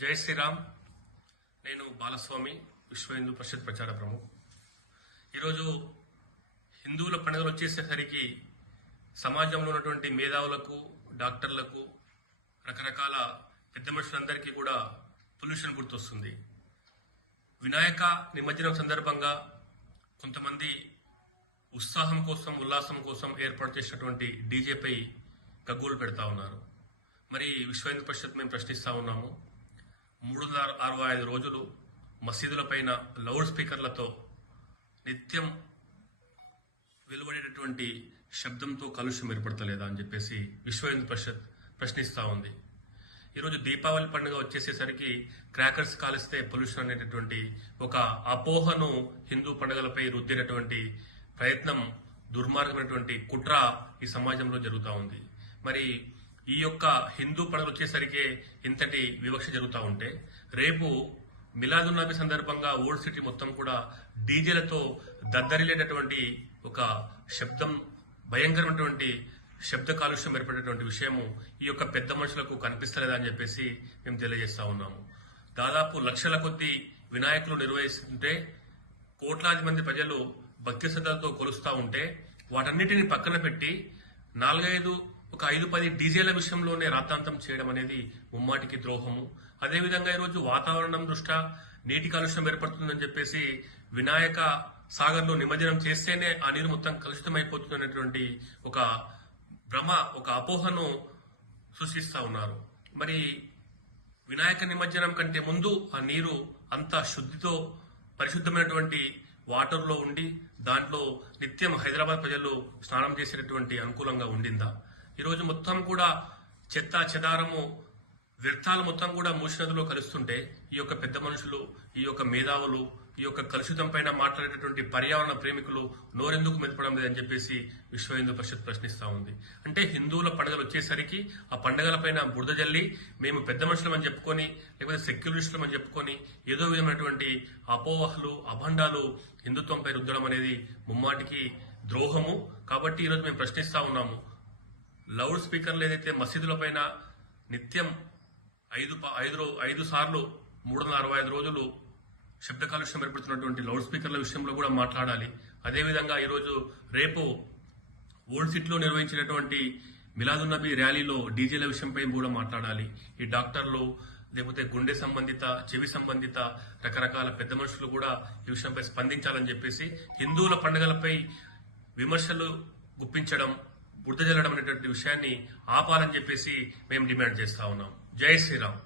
జై శ్రీరామ్. నేను బాలస్వామి, విశ్వ హిందూ పరిషత్ ప్రచార ప్రముఖ్. ఈరోజు హిందువుల పండుగలు వచ్చేసేసరికి సమాజంలో ఉన్నటువంటి మేధావులకు, డాక్టర్లకు, రకరకాల పెద్ద మనుషులందరికీ కూడా పొల్యూషన్ గుర్తొస్తుంది. వినాయక నిమజ్జనం సందర్భంగా కొంతమంది ఉత్సాహం కోసం, ఉల్లాసం కోసం ఏర్పాటు చేసినటువంటి డీజేపై గగ్గోలు పెడతా ఉన్నారు. మరి విశ్వ హిందూ పరిషత్ మేము ప్రశ్నిస్తా ఉన్నాము. 365 రోజులు మసీదులపైన లౌడ్ స్పీకర్లతో నిత్యం వెలువడేటటువంటి శబ్దంతో కాలుష్యం ఏర్పడతలేదా అని చెప్పేసి విశ్వ హిందూ పరిషత్ ప్రశ్నిస్తూ ఉంది. ఈరోజు దీపావళి పండుగ వచ్చేసేసరికి క్రాకర్స్ కాలిస్తే పొల్యూషన్ అనేటటువంటి ఒక అపోహను హిందూ పండుగలపై రుద్దేటటువంటి ప్రయత్నం, దుర్మార్గమైనటువంటి కుట్ర ఈ సమాజంలో జరుగుతూ ఉంది. మరి ఈ యొక్క హిందూ పండుగలు వచ్చేసరికి ఇంతటి వివక్ష జరుగుతూ ఉంటే, రేపు మిలాదున్నబి సందర్భంగా ఓల్డ్ సిటీ మొత్తం కూడా డీజేలతో దద్దరిల్లేటటువంటి ఒక శబ్దం, భయంకరమైనటువంటి శబ్ద కాలుష్యం ఏర్పడేటువంటి విషయము ఈ యొక్క పెద్ద మనుషులకు కనిపిస్తలేదా అని చెప్పేసి మేము తెలియజేస్తా ఉన్నాము. దాదాపు లక్షల కొద్దీ వినాయకులు నిర్వహిస్తుంటే, కోట్లాది మంది ప్రజలు భక్తి శ్రద్ధలతో కొలుస్తూ ఉంటే, వాటన్నిటిని పక్కన పెట్టి 5-10 డీజేల విషయంలోనే రాద్ధాంతం చేయడం అనేది ముమ్మాటికి ద్రోహము. అదేవిధంగా ఈరోజు వాతావరణం దృష్ట్యా నీటి కాలుష్యం ఏర్పడుతుందని చెప్పేసి వినాయక సాగర్లో నిమజ్జనం చేస్తేనే ఆ నీరు మొత్తం కలుషితమైపోతుందనేటువంటి ఒక భ్రమ, ఒక అపోహను సృష్టిస్తా ఉన్నారు. మరి వినాయక నిమజ్జనం కంటే ముందు ఆ నీరు అంత శుద్ధితో పరిశుద్ధమైనటువంటి వాటర్లో ఉండి దాంట్లో నిత్యం హైదరాబాద్ ప్రజలు స్నానం చేసేటటువంటి అనుకూలంగా ఉండిందా? ఈరోజు మొత్తం కూడా చెత్త చెదారము, వ్యర్థాలు మొత్తం కూడా మూసి నదిలో కలుస్తుంటే ఈ యొక్క పెద్ద మనుషులు, ఈ యొక్క మేధావులు, ఈ యొక్క కలుషితం పైన మాట్లాడేటటువంటి పర్యావరణ ప్రేమికులు నోరెందుకు మెదపడం లేదని చెప్పేసి విశ్వ హిందూ పరిషత్ ప్రశ్నిస్తా ఉంది. అంటే హిందువుల పండుగలు వచ్చేసరికి ఆ పండుగలపైన బురద జల్లి మేము పెద్ద మనుషులమని చెప్పుకొని, లేకపోతే సెక్యులరిస్టులమని చెప్పుకొని ఏదో విధమైనటువంటి అపోహలు, అభండాలు హిందుత్వంపై రుద్దడం అనేది ముమ్మాటికి ద్రోహము. కాబట్టి ఈరోజు మేము ప్రశ్నిస్తా ఉన్నాము. లౌడ్ స్పీకర్లు ఏదైతే మసీదుల పైన నిత్యం 5 సార్లు 365 రోజులు శబ్ద కాలుష్యం ఏర్పడుతున్నటువంటి లౌడ్ స్పీకర్ల విషయంలో కూడా మాట్లాడాలి. అదేవిధంగా ఈరోజు రేపు ఓల్డ్ సిటీలో నిర్వహించినటువంటి మిలాదున్నబి ర్యాలీలో డీజేల విషయంపై కూడా మాట్లాడాలి. ఈ డాక్టర్లు, లేకపోతే గుండె సంబంధిత, చెవి సంబంధిత రకరకాల పెద్ద మనుషులు కూడా ఈ విషయంపై స్పందించాలని చెప్పేసి, హిందువుల పండుగలపై విమర్శలు గుప్పించడం, బురద జల్లడం అనేటువంటి విషయాన్ని ఆపాలని చెప్పేసి మేము డిమాండ్ చేస్తా ఉన్నాం. జై శ్రీరామ్.